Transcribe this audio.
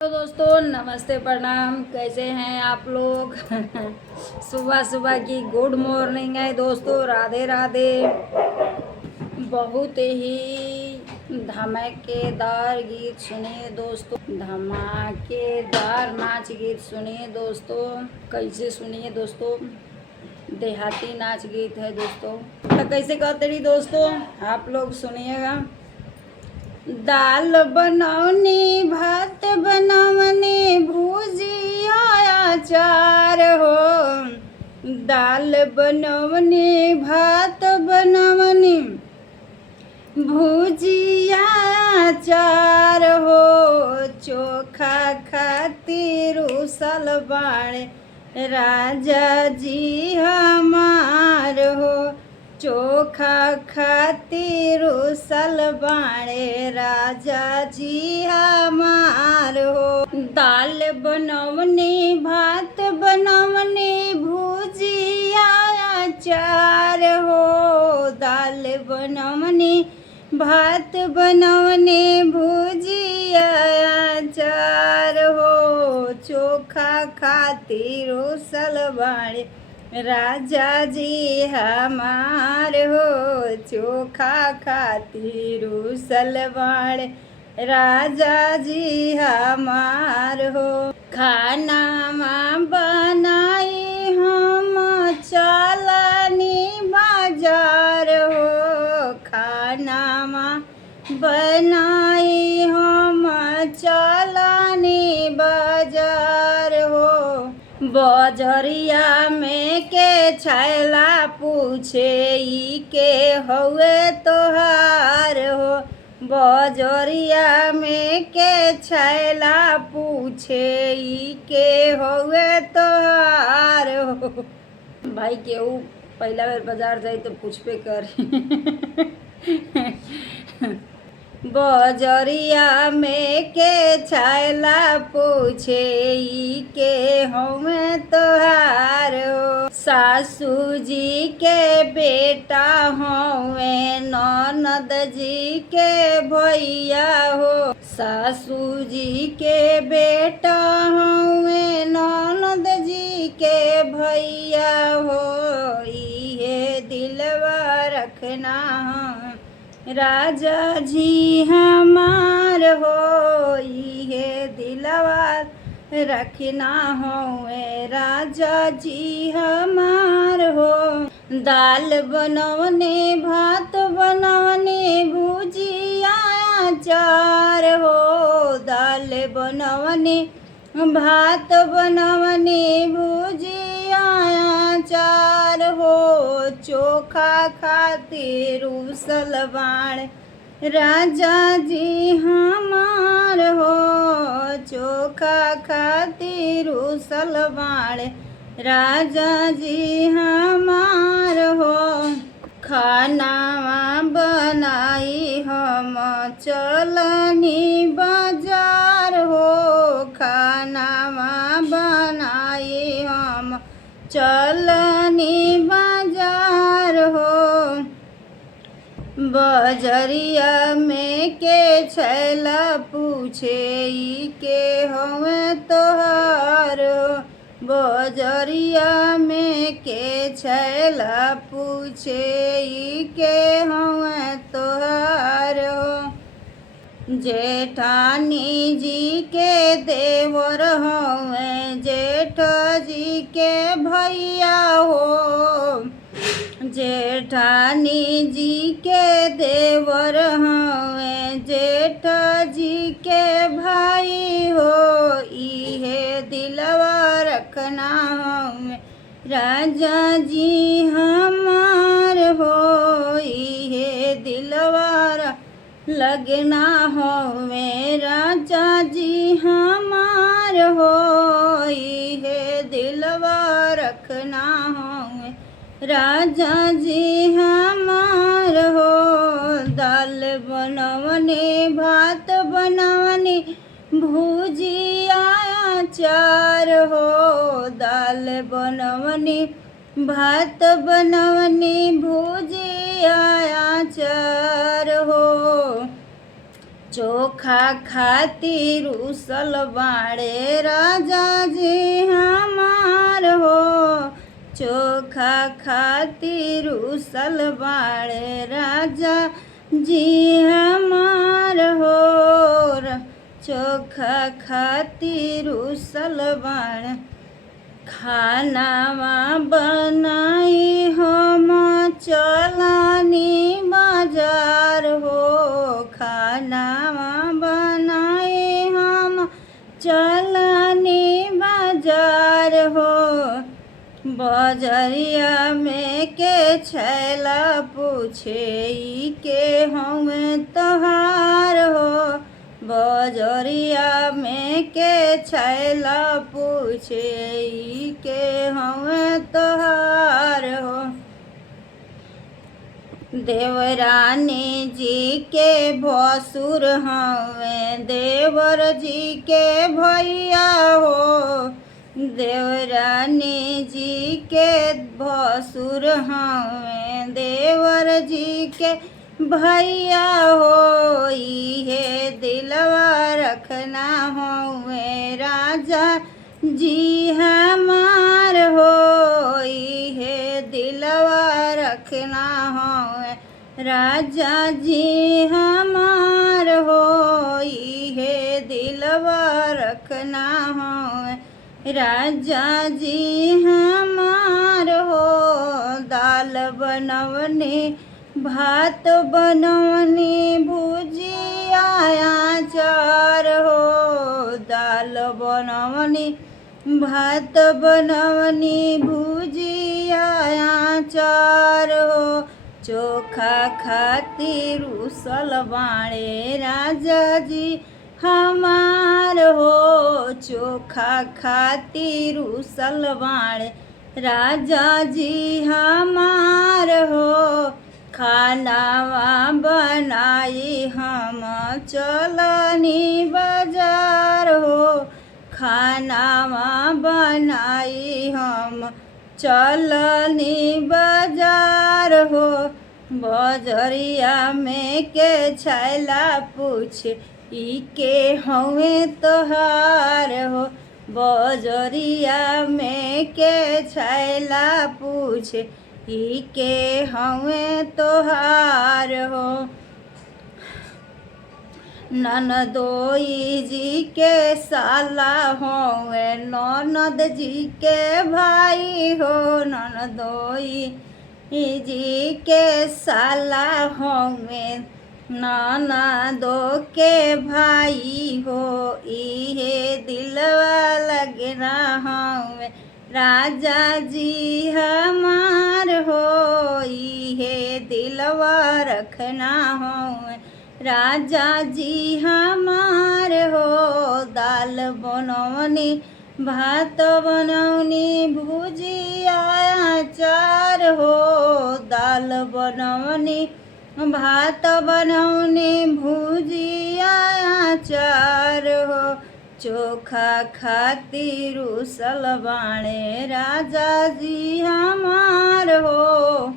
तो दोस्तों नमस्ते प्रणाम, कैसे हैं आप लोग। सुबह सुबह की गुड मॉर्निंग है दोस्तों, राधे राधे। बहुत ही धमाकेदार गीत सुनिए दोस्तों, धमाकेदार नाच गीत सुनिए दोस्तों। कैसे सुनिए दोस्तों, देहाती नाच गीत है दोस्तों। तो कैसे कहते रही दोस्तों, आप लोग सुनिएगा। दाल बनौनी, भात बनवनी, भुजिया अचार हो। दाल बनवनी, भात बनवनी, भुजिया अचार हो। चोखा खातिर उसल बाड़े राजा जी हमार हो। चोखा खातिर उसल बाड़े राजा जी हमार हो। दाल बनवनी, भात बनवनी, भुजिया अचार हो। दाल बनवनी, भात बनवनी, भुजिया अचार हो। चोखा खातिर उसल बाड़े राजा जी हमार हो। चोखा खातिर उसल बाड़े राजा जी हमार हो। खाना बनाई हम चलनी बाजार हो। खाना बनाई हम चलनी बाजार हो। बजरिया में के छैला पूछे ई के हउए तोहार हो। बजरिया में के छैला पूछे ई के हउए तोहार हो। भाई केहू पहला बेर बाजार जाई तो पूछबे करी। बजरिया में के छैला पूछे ई के हमें तोहार हो। सासू जी के बेटा हमें ननद जी के भैया हो। सासू जी के बेटा हमें ननद जी के भैया हो। इहे दिलवा रखना राजा जी हमार हो। ये दिलवा रखना हो राजा जी हमार हो। दाल बनवने, भात बनवने, भुजिया अचार हो। दाल बनवने, भात बनवने, भुजिया अचार हो। चोखा खातिर उसल बाड़े राजा जी हमार हो। चोखा खातिर उसल बाड़े राजा जी हमार हो। खाना बनाई हम चलनी बाजार हो। खाना बनाई हम चलनी बाजार हो। बजरिया में के छैला पूछे ई के हवे तोहार हो। बजरिया में के छैला पूछे ई के हवे तोहार हो। जेठानी जी के देवर हवे, जेठ जी के भैया हो। जेठानी जी के देवर हवे, जेठ जी के भाई हो। इहे दिलवा रखना हवे राजा जी हमार हो। इहे दिलवा लगना हो राजा जी हमार हो। इहे दिलवा रखना हो राजा जी हमार हो। दाल बनवने, भात बनवने, भुजिया अचार हो। दाल बनवने, भात बनवने, भुजिया अचार हो। चोखा खातिर उसल बाड़े राजा जी हमार हो। चोखा खातिर उसल बाड़े राजा जी हमार हो। चोखा खातिर उसल बाड़े खानावा बनाई हम चलानी बाजार हो। खानावा बनाई हम चलानी बाजार हो। बजरिया में के छैला पूछे ई के हमें तोहार हो। बजरिया में के छैला पूछे ई के हमें तोहार हो। देवरानी जी के भसुर हमें देवर जी के भैया हो। देवरानी जी के भसुर हमें देवर जी के भैया हो। इहे दिलवा रखना हमें राजा जी हमार हो। इहे दिलवा रखना हमें राजा जी हमार हो। इहे दिलवा रखना हमें राजा जी हमार हो। दाल बनवनी भात बनवनी भुजिया अचार हो। दाल बनवनी भात बनवनी भुजिया अचार हो। चोखा खातिर उसल बाड़े राजा जी हमार हो। चोखा खातिर उसल बाड़े राजा जी हमार हो। खानावा बनाई हम चलनी बाजार हो। खानावा बनाई हम चलनी बाजार हो। बजरिया में के छैला पूछे ई के हमें तोहार हो। बजरिया में के छैला पूछे ई के हमें तोहार हो। ननदोई जी के साला होवे ननद जी के भाई हो। ननदोई जी के साला होवे ननदो के भाई हो। इहे दिलवा लगना हमें राजा जी हमार हो। इहे दिलवा रखना हमें राजा जी हमार हो। दाल बनवनी भात बनवनी भुजिया अचार हो। दाल बनवनी भात बनवनी भुजिया अचार हो। चोखा खातिर उसल बाड़े राजा जी हमार हो।